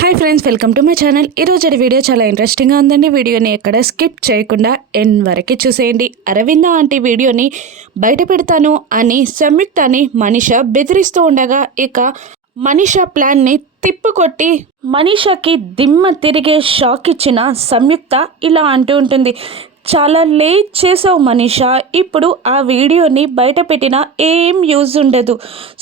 Hi friends, welcome to my channel. ఈరోజు video చాలా ఇంట్రెస్టింగ్గా ఉందండి. వీడియోని ఎక్కడ స్కిప్ చేయకుండా ఎండ్ వరకు చూసేయండి. అరవింద ఆంటీ వీడియోని బయట పెడతాను అని సంయుక్తని మనీష బెదిరిస్తూ ఉండగా ఇక మనీష ప్లాన్ని తిప్పుకొట్టి మనీషకి దిమ్మ తిరిగే షాక్ ఇచ్చిన సంయుక్త ఇలా అంటూ ఉంటుంది. చాలా లేట్ చేసావు మనీష, ఇప్పుడు ఆ వీడియోని బయట పెట్టినా ఏం యూజ్ ఉండదు.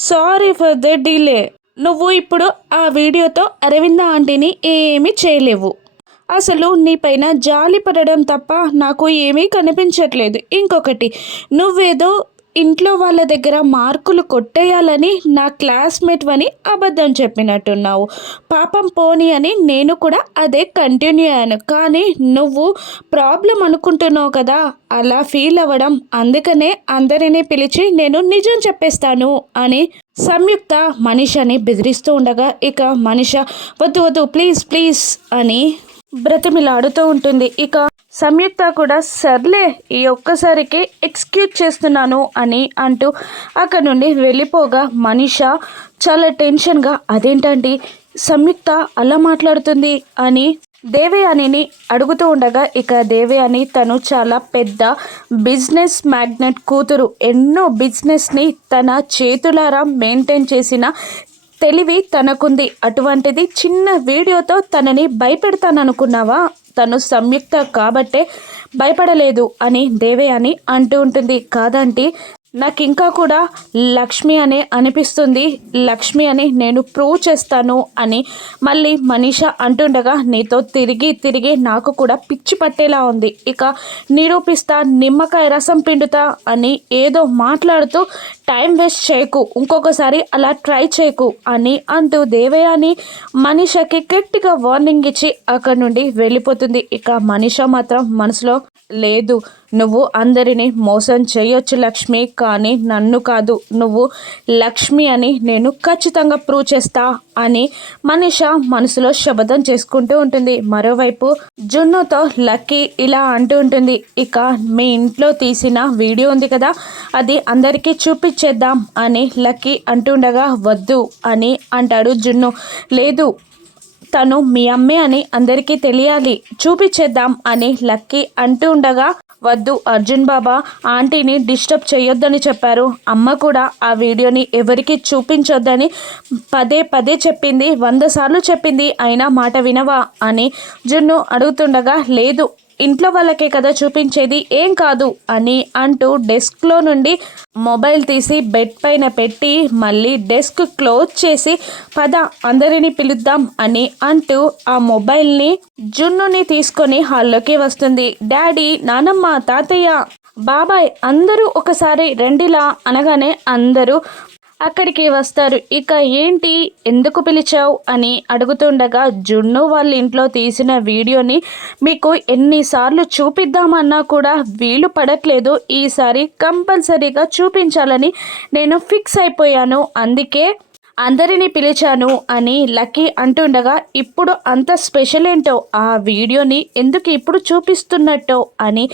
Sorry for the delay. నువ్వు ఇప్పుడు ఆ వీడియోతో అరవింద ఆంటీని ఏమీ చేయలేవు. అసలు నీపైన జాలి పడడం తప్ప నాకు ఏమీ కనిపించట్లేదు. ఇంకొకటి, నువ్వేదో ఇంట్లో వాళ్ళ దగ్గర మార్కులు కొట్టేయాలని నా క్లాస్మేట్ అని అబద్ధం చెప్పినట్టున్నావు. పాపం పోనీ అని నేను కూడా అదే కంటిన్యూ అయ్యాను. కానీ నువ్వు ప్రాబ్లం అనుకుంటున్నావు కదా, అలా ఫీల్ అవ్వడం. అందుకనే అందరినీ పిలిచి నేను నిజం చెప్పేస్తాను అని సంయుక్త మనీషని బెదిరిస్తూ ఉండగా ఇక మనీష వద్దు వద్దు ప్లీజ్ ప్లీజ్ అని బ్రతిమిలాడుతూ ఉంటుంది. ఇక సంయుక్త కూడా సర్లే ఈ ఒక్కసారికి ఎక్స్క్యూజ్ చేస్తున్నాను అని అంటూ అక్కడ నుండి వెళ్ళిపోగా మనీష చాలా టెన్షన్గా అదేంటండి సంయుక్త అలా మాట్లాడుతుంది అని దేవయానిని అడుగుతూ ఉండగా ఇక దేవయాని తను చాలా పెద్ద బిజినెస్ మ్యాగ్నెట్ కూతురు. ఎన్నో బిజినెస్ని తన చేతులారా మెయింటైన్ చేసిన తెలివి తనకుంది. అటువంటిది చిన్న వీడియోతో తనని భయపెడతాననుకున్నావా? తను సంయుక్త కాబట్టే భయపడలేదు అని దేవయాని అంటూ ఉంటుంది. కాదంటే నాకు ఇంకా కూడా లక్ష్మి అనే అనిపిస్తుంది. లక్ష్మి అని నేను ప్రూవ్ చేస్తాను అని మళ్ళీ మనీష అంటుండగా నీతో తిరిగి తిరిగి నాకు కూడా పిచ్చి పట్టేలా ఉంది. ఇక నిరూపిస్తా, నిమ్మకాయ రసం పిండుతా అని ఏదో మాట్లాడుతూ టైం వేస్ట్ చేయకు, ఇంకొకసారి అలా ట్రై చేయకు అని అంటూ దేవయాని మనీషకి గట్టిగా వార్నింగ్ ఇచ్చి అక్కడి నుండి వెళ్ళిపోతుంది. ఇక మనీష మాత్రం మనసులో లేదు, నువ్వు అందరినీ మోసం చేయొచ్చు లక్ష్మి, కానీ నన్ను కాదు. నువ్వు లక్ష్మి అని నేను ఖచ్చితంగా ప్రూవ్ చేస్తా అని మనీష మనసులో శపథం చేసుకుంటూ ఉంటుంది. మరోవైపు జున్నుతో లక్కీ ఇలా అంటూ ఉంటుంది. ఇక మీ ఇంట్లో తీసిన వీడియో ఉంది కదా, అది అందరికీ చూపించేద్దాం అని లక్కీ అంటుండగా వద్దు అని అంటాడు జున్ను. లేదు, తను మీ అమ్మే అని అందరికీ తెలియాలి, చూపించేద్దాం అని లక్కీ అంటూ ఉండగా వద్దు అర్జున్ బాబా, ఆంటీని డిస్టర్బ్ చేయొద్దని చెప్పారు. అమ్మ కూడా ఆ వీడియోని ఎవరికి చూపించొద్దని పదే పదే చెప్పింది, 100 సార్లు చెప్పింది, అయినా మాట వినవా అని జున్ను అడుగుతుండగా లేదు, ఇంట్లో వాళ్ళకే కదా చూపించేది, ఏం కాదు అని అంటూ డెస్క్లో నుండి మొబైల్ తీసి బెడ్ పైన పెట్టి మళ్ళీ డెస్క్ క్లోజ్ చేసి పద అందరినీ పిలుద్దాం అని అంటూ ఆ మొబైల్ని జున్నుని తీసుకొని హాల్లోకి వస్తుంది. డాడీ, నానమ్మ, తాతయ్య, బాబాయ్ అందరూ ఒకసారి రెండిలా అనగానే అందరూ అక్కడికి వస్తారు. ఇక ఏంటి, ఎందుకు పిలిచావు అని అడుగుతుండగా జున్ను వాళ్ళ ఇంట్లో తీసిన వీడియోని మీకు ఎన్నిసార్లు చూపిద్దామన్నా కూడా వీలు పడట్లేదు. ఈసారి కంపల్సరీగా చూపించాలని నేను ఫిక్స్ అయిపోయాను, అందుకే అందరినీ పిలిచాను అని లక్కీ అంటుండగా ఇప్పుడు అంత స్పెషల్ ఏంటో, ఆ వీడియోని ఎందుకు ఇప్పుడు చూపిస్తున్నట్టో అని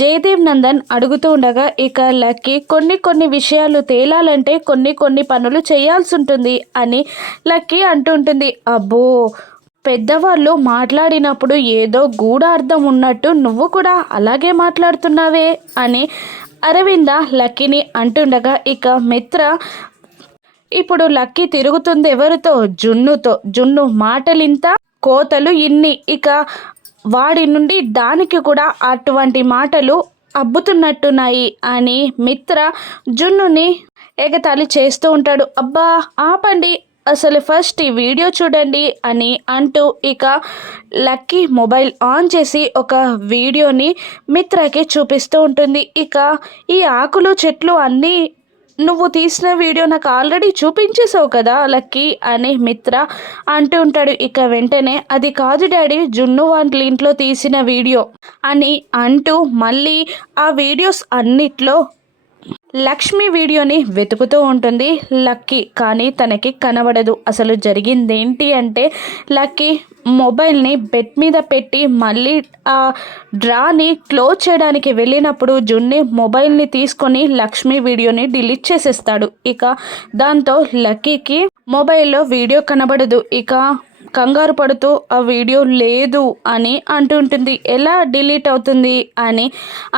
జయదేవ్ నందన్ అడుగుతూ ఉండగా ఇక లక్కీ కొన్ని విషయాలు తేలాలంటే కొన్ని పనులు చేయాల్సి ఉంటుంది అని లక్కీ అంటుంటుంది. అబ్బో, పెద్దవాళ్ళు మాట్లాడినప్పుడు ఏదో గూఢార్థం ఉన్నట్టు నువ్వు కూడా అలాగే మాట్లాడుతున్నావే అని అరవింద లక్కీని అంటుండగా ఇక మిత్ర ఇప్పుడు లక్కీ తిరుగుతుంది ఎవరితో? జున్నుతో. జున్ను మాటలింత, కోతలు ఇన్ని. ఇక వాడి నుండి దానికి కూడా అటువంటి మాటలు అబ్బుతున్నట్టున్నాయి అని మిత్ర జున్నుని ఎగతాళి చేస్తూ ఉంటాడు. అబ్బా ఆపండి, అసలు ఫస్ట్ ఈ వీడియో చూడండి అని అంటూ ఇక లక్కీ మొబైల్ ఆన్ చేసి ఒక వీడియోని మిత్రకి చూపిస్తూ ఉంటుంది. ఇక ఈ ఆకులు చెట్లు అన్నీ నువ్వు తీసిన వీడియో నాకు ఆల్రెడీ చూపించేసావు కదా లక్కీ అని మిత్ర అంటూ ఉంటాడు. ఇక వెంటనే అది కాదు డాడీ, జున్ను వాళ్ళ ఇంట్లో తీసిన వీడియో అని అంటూ మళ్ళీ ఆ వీడియోస్ అన్నిట్లో లక్ష్మి వీడియోని వెతుకుతూ ఉంటుంది లక్కీ, కానీ తనకి కనబడదు. అసలు జరిగిందేంటి అంటే లక్కీ మొబైల్ని బెడ్ మీద పెట్టి మళ్ళీ ఆ డ్రాని క్లోజ్ చేయడానికి వెళ్ళినప్పుడు జున్ని మొబైల్ని తీసుకొని లక్ష్మి వీడియోని డిలీట్ చేసేస్తాడు. ఇక దాంతో లక్కీకి మొబైల్లో వీడియో కనబడదు. ఇక కంగారు పడుతూ ఆ వీడియో లేదు అని అంటుంటుంది. ఎలా డిలీట్ అవుతుంది అని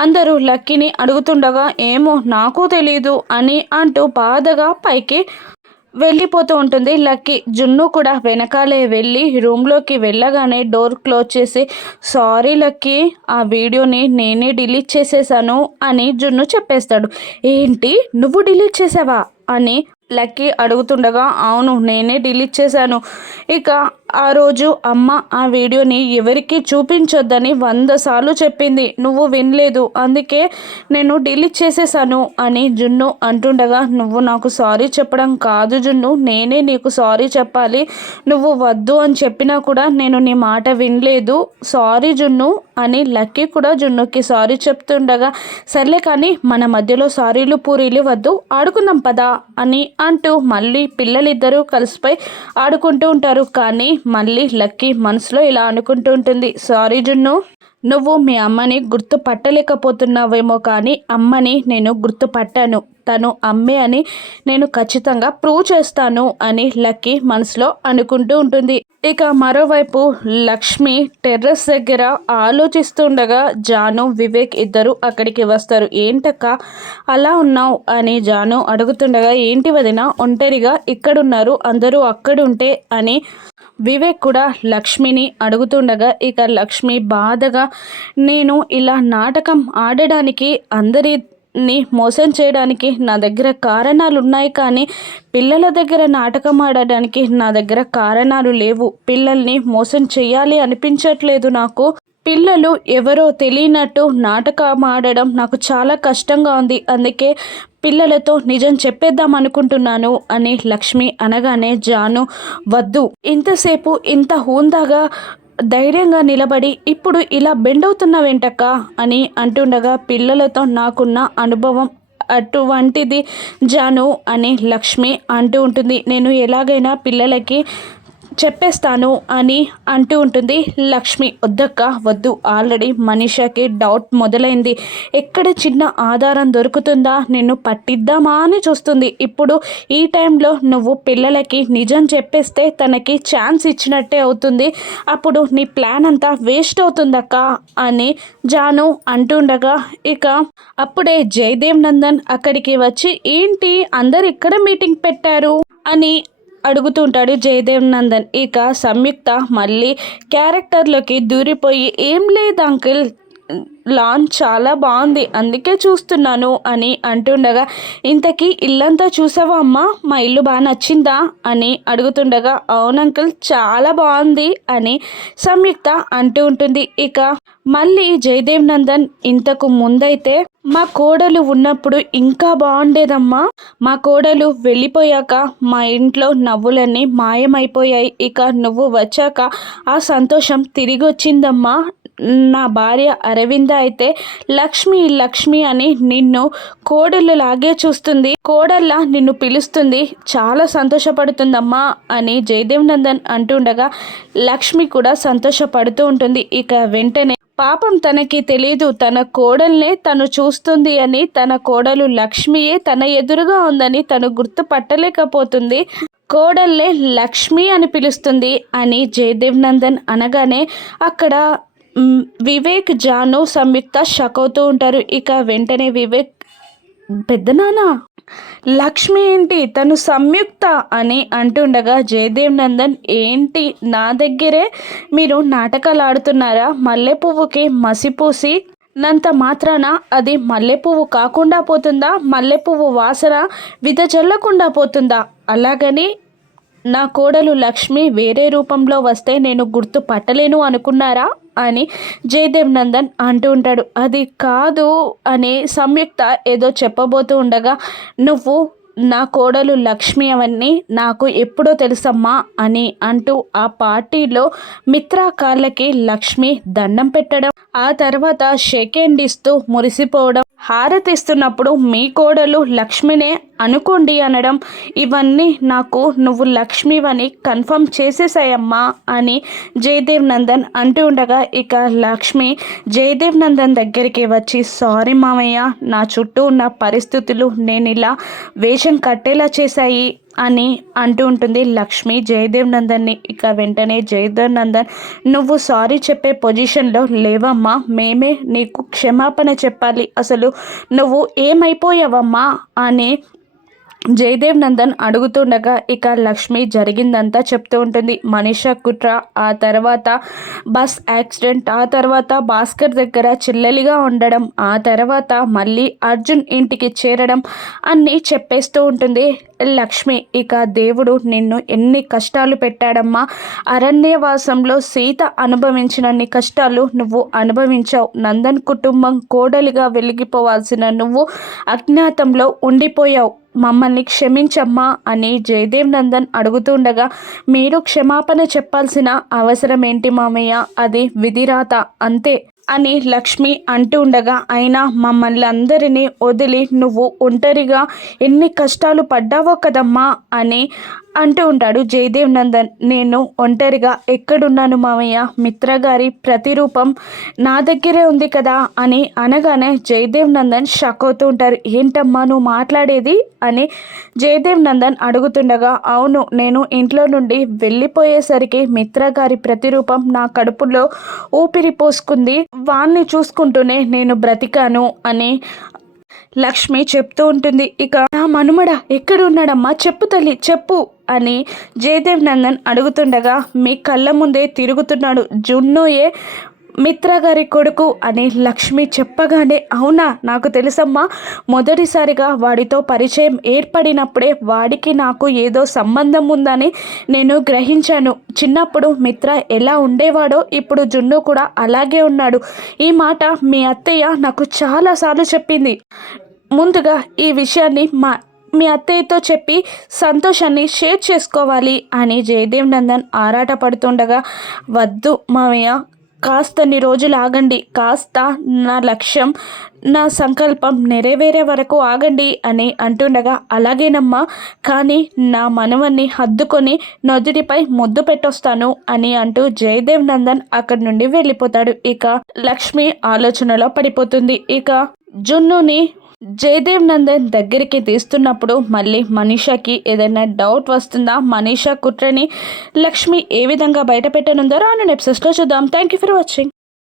అందరూ లక్కీని అడుగుతుండగా ఏమో నాకు తెలీదు అని అంటూ బాధగా పైకి వెళ్ళిపోతూ ఉంటుంది లక్కీ. జున్ను కూడా వెనకాలే వెళ్ళి రూమ్లోకి వెళ్ళగానే డోర్ క్లోజ్ చేసి సారీ లక్కీ, ఆ వీడియోని నేనే డిలీట్ చేసేసాను అని జున్ను చెప్పేస్తాడు. ఏంటి నువ్వు డిలీట్ చేసావా అని లక్కీ అడుగుతుండగా అవును నేనే డిలీట్ చేశాను. ఇక ఆ రోజు అమ్మ ఆ వీడియోని ఎవరికి చూపించొద్దని 100 సార్లు చెప్పింది, నువ్వు వినలేదు, అందుకే నేను డిలీట్ చేసేసాను అని జున్ను అంటుండగా నువ్వు నాకు సారీ చెప్పడం కాదు జున్ను, నేనే నీకు సారీ చెప్పాలి. నువ్వు వద్దు అని చెప్పినా కూడా నేను నీ మాట వినలేదు, సారీ జున్ను అని లక్కీ కూడా జున్నుకి సారీ చెప్తుండగా సర్లే కానీ మన మధ్యలో సారీలు పూరీలు వద్దు, ఆడుకుందాం పదా అని అంటూ మళ్ళీ పిల్లలిద్దరూ కలిసిపోయి ఆడుకుంటూ ఉంటారు. కానీ మళ్ళీ లక్కీ మనసులో ఇలా అనుకుంటూ ఉంటుంది, సారీ జున్ను, నువ్వు మీ అమ్మని గుర్తుపట్టలేకపోతున్నావేమో కానీ అమ్మని నేను గుర్తుపట్టాను, తను అమ్మే అని నేను ఖచ్చితంగా ప్రూవ్ చేస్తాను అని లక్కీ మనసులో అనుకుంటూ ఉంటుంది. ఇక మరోవైపు లక్ష్మి టెర్రస్ దగ్గర ఆలోచిస్తుండగా జాను వివేక్ ఇద్దరు అక్కడికి వస్తారు. ఏంటక్క అలా ఉన్నావు అని జాను అడుగుతుండగా ఏంటి వదిన ఒంటరిగా ఇక్కడున్నారు, అందరూ అక్కడుంటే అని వివేక్ కూడా లక్ష్మిని అడుగుతుండగా ఇక లక్ష్మి బాధగా నేను ఇలా నాటకం ఆడడానికి అందరిని మోసం చేయడానికి నా దగ్గర కారణాలు ఉన్నాయి, కానీ పిల్లల దగ్గర నాటకం ఆడడానికి నా దగ్గర కారణాలు లేవు, పిల్లల్ని మోసం చేయాలి అనిపించట్లేదు నాకు, పిల్లలు ఎవరో తెలియనట్టు నాటకం ఆడడం నాకు చాలా కష్టంగా ఉంది, అందుకే పిల్లలతో నిజం చెప్పేద్దాం అనుకుంటున్నాను అని లక్ష్మి అనగానే జాను వద్దు, ఇంతసేపు ఇంత హూందాగా ధైర్యంగా నిలబడి ఇప్పుడు ఇలా బెండ్ అవుతున్నావేంటక్క అని అంటుండగా పిల్లలతో నాకున్న అనుభవం అటువంటిది జాను అని లక్ష్మి అంటూ ఉంటుంది, నేను ఎలాగైనా పిల్లలకి చెప్పేస్తాను అని అంటూ ఉంటుంది లక్ష్మి. వద్దక్క వద్దు, ఆల్రెడీ మనీషాకి డౌట్ మొదలైంది, ఎక్కడ చిన్న ఆధారం దొరుకుతుందా నిన్ను పట్టిద్దామా అని చూస్తుంది, ఇప్పుడు ఈ టైంలో నువ్వు పిల్లలకి నిజం చెప్పేస్తే తనకి ఛాన్స్ ఇచ్చినట్టే అవుతుంది, అప్పుడు నీ ప్లాన్ అంతా వేస్ట్ అవుతుందక్క అని జాను అంటుండగా ఇక అప్పుడే జయదేవ్ నందన్ అక్కడికి వచ్చి ఏంటి అందరు ఇక్కడ మీటింగ్ పెట్టారు అని అడుగుతుంటాడు జయదేవ్ నందన్. ఇక సంయుక్త మళ్ళీ క్యారెక్టర్లోకి దూరిపోయి ఏం లేదు అంకిల్, లాంచ్ చాలా బాగుంది అందుకే చూస్తున్నాను అని అంటుండగా ఇంతకీ ఇల్లంతా చూసావా అమ్మా, మా ఇల్లు బాగా నచ్చిందా అని అడుగుతుండగా అవును అంకుల్ చాలా బాగుంది అని సంయుక్త అంటూ ఉంటుంది. ఇక మళ్ళీ జయదేవ్ నందన్ ఇంతకు ముందైతే మా కోడలు ఉన్నప్పుడు ఇంకా బాగుండేదమ్మా, మా కోడలు వెళ్ళిపోయాక మా ఇంట్లో నవ్వులన్నీ మాయమైపోయాయి, ఇక నువ్వు వచ్చాక ఆ సంతోషం తిరిగి వచ్చిందమ్మా, నా భార్య అరవింద అయితే లక్ష్మి లక్ష్మి అని నిన్ను కోడళ్ళలాగే చూస్తుంది, కోడల్లా నిన్ను పిలుస్తుంది, చాలా సంతోషపడుతుందమ్మా అని జయదేవ్ నందన్ అంటుండగా లక్ష్మి కూడా సంతోషపడుతూ ఉంటుంది. ఇక వెంటనే పాపం తనకి తెలియదు తన కోడల్నే తను చూస్తుంది అని, తన కోడలు లక్ష్మియే తన ఎదురుగా ఉందని తను గుర్తుపట్టలేకపోతుంది, కోడల్లే లక్ష్మి అని పిలుస్తుంది అని జయదేవ్ నందన్ అనగానే అక్కడ వివేక్ జాను సంయుక్త షాక్ అవుతూ ఉంటారు. ఇక వెంటనే వివేక్ పెద్దనాన్న లక్ష్మి ఏంటి తను సంయుక్త అని అంటుండగా జయదేవ్ నందన్ ఏంటి నా దగ్గరే మీరు నాటకాలు ఆడుతున్నారా, మల్లె పువ్వుకి మసిపూసి నంత మాత్రాన అది మల్లెపువ్వు కాకుండా పోతుందా, మల్లెపువ్వు వాసన విదజల్లకుండా పోతుందా, అలాగని నా కోడలు లక్ష్మి వేరే రూపంలో వస్తే నేను గుర్తుపట్టలేను అనుకున్నారా అని జయదేవ్ నందన్ అంటూ ఉంటాడు. అది కాదు అని సంయుక్త ఏదో చెప్పబోతూ ఉండగా నువ్వు నా కోడలు లక్ష్మి అవన్నీ నాకు ఎప్పుడో తెలుసమ్మా అని అంటూ ఆ పార్టీలో మిత్రా కాళ్ళకి లక్ష్మి దండం పెట్టడం, ఆ తర్వాత షేక్ హ్యాండ్ ఇస్తూ మురిసిపోవడం, హారతిస్తున్నప్పుడు మీ కోడలు లక్ష్మినే అనుకోండి అనడం, ఇవన్నీ నాకు నువ్వు లక్ష్మివని కన్ఫర్మ్ చేసేసాయమ్మా అని జయదేవ్ నందన్ అంటూ ఉండగా ఇక లక్ష్మి జయదేవ్ నందన్ దగ్గరికి వచ్చి సారీ మామయ్య, నా చుట్టూ ఉన్న పరిస్థితులు నేను ఇలా వేషం కట్టేలా చేశాయి, అని అంటూ ఉంటుంది లక్ష్మి జయదేవ్ నందన్ని. ఇక వెంటనే జయదేవ్ నందన్, నువ్వు సారీ చెప్పే పొజిషన్లో లేవమ్మా, మేమే నీకు క్షమాపణ చెప్పాలి, అసలు నువ్వు ఏమైపోయావమ్మా అని జయదేవ్ నందన్ అడుగుతుండగా ఇక లక్ష్మి జరిగిందంతా చెప్తూ ఉంటుంది. మనీషా కుట్ర, ఆ తర్వాత బస్ యాక్సిడెంట్, ఆ తర్వాత భాస్కర్ దగ్గర చిల్లెలిగా ఉండడం, ఆ తర్వాత మళ్ళీ అర్జున్ ఇంటికి చేరడం అన్నీ చెప్పేస్తూ ఉంటుంది లక్ష్మి. ఇక దేవుడు నిన్ను ఎన్ని కష్టాలు పెట్టాడమ్మా, అరణ్యవాసంలో సీత అనుభవించినన్ని కష్టాలు నువ్వు అనుభవించావు, నందన్ కుటుంబం కోడలిగా వెలిగిపోవాల్సిన నువ్వు అజ్ఞాతంలో ఉండిపోయావు, మమ్మల్ని క్షమించమ్మా అని జయదేవ్ నందన్ అడుగుతుండగా, మీరు క్షమాపణ చెప్పాల్సిన అవసరం ఏంటి మామయ్య, అది విధిరాత అంతే అని లక్ష్మి అంటూ ఉండగా, అయినా మమ్మల్ని అందరినీ వదిలి నువ్వు ఒంటరిగా ఎన్ని కష్టాలు పడ్డావో కదమ్మా అని అంటూ ఉంటాడు జయదేవ్ నందన్. నేను ఒంటరిగా ఎక్కడున్నాను మామయ్య, మిత్ర గారి ప్రతిరూపం నా దగ్గరే ఉంది కదా అని అనగానే జయదేవ్ నందన్ షాక్ అవుతూ ఉంటారు. ఏంటమ్మా నువ్వు మాట్లాడేది అని జయదేవ్ నందన్ అడుగుతుండగా, అవును, నేను ఇంట్లో నుండి వెళ్ళిపోయేసరికి మిత్ర గారి ప్రతిరూపం నా కడుపులో ఊపిరి పోసుకుంది, వాణ్ణి చూసుకుంటూనే నేను బ్రతికాను అని లక్ష్మి చెప్తూ ఉంటుంది. ఇక నా మనుమడ ఎక్కడున్నాడమ్మా, చెప్పు తల్లి చెప్పు అని జయదేవ్ నందన్ అడుగుతుండగా, మీ కళ్ళ ముందే తిరుగుతున్నాడు, జున్నుయే మిత్ర గారి కొడుకు అని లక్ష్మి చెప్పగానే, అవునా, నాకు తెలుసమ్మా, మొదటిసారిగా వాడితో పరిచయం ఏర్పడినప్పుడే వాడికి నాకు ఏదో సంబంధం ఉందని నేను గ్రహించాను, చిన్నప్పుడు మిత్ర ఎలా ఉండేవాడో ఇప్పుడు జున్ను కూడా అలాగే ఉన్నాడు, ఈ మాట మీ అత్తయ్య నాకు చాలాసార్లు చెప్పింది, ముందుగా ఈ విషయాన్ని మీ అత్తయ్యతో చెప్పి సంతోషాన్ని షేర్ చేసుకోవాలి అని జయదేవ్ నందన్ ఆరాటపడుతుండగా, వద్దు మామయ్య, కాస్తన్ని రోజులు ఆగండి, కాస్త నా లక్ష్యం నా సంకల్పం నెరవేరే వరకు ఆగండి అని అంటుండగా, అలాగేనమ్మా, కానీ నా మనవన్ని హద్దుకొని నొదుటిపై ముద్దు పెట్టొస్తాను అని అంటూ జయదేవ్ నందన్ అక్కడి నుండి వెళ్ళిపోతాడు. ఇక లక్ష్మి ఆలోచనలో పడిపోతుంది. ఇక జున్నుని జయదేవ్ నందన్ దగ్గరికి తీస్తున్నప్పుడు మళ్ళీ మనీషాకి ఏదైనా డౌట్ వస్తుందా, మనీషా కుట్రని లక్ష్మి ఏ విధంగా బయట పెట్టనుందో రాను ఎపిసోడ్స్లో చూద్దాం. Thank you for watching.